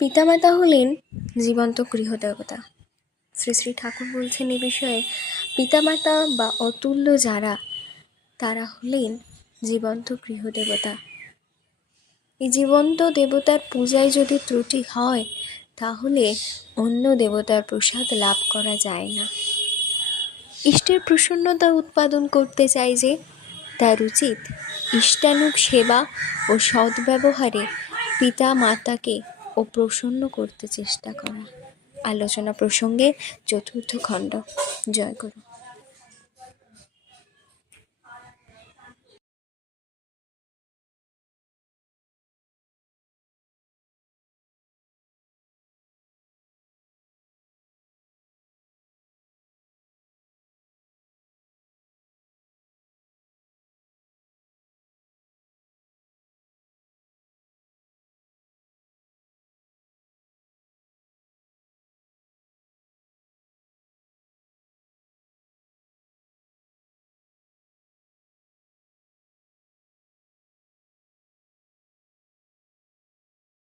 পিতামাতা হলেন জীবন্ত গৃহদেবতা। শ্রী শ্রী ঠাকুর বলছেন এ বিষয়ে, পিতামাতা বা অতুল্য যারা, তারা হলেন জীবন্ত গৃহদেবতা। এই জীবন্ত দেবতার পূজায় যদি ত্রুটি হয়, তাহলে অন্য দেবতার প্রসাদ লাভ করা যায় না। ইষ্টের প্রসন্নতা উৎপাদন করতে চাই যে, তার উচিত ইষ্টানুগ সেবা ও সদ্ব্যবহারে পিতা মাতাকে ও প্রসন্ন করতে চেষ্টা করা। আলোচনা প্রসঙ্গে 4th খণ্ড। জয় গুরু।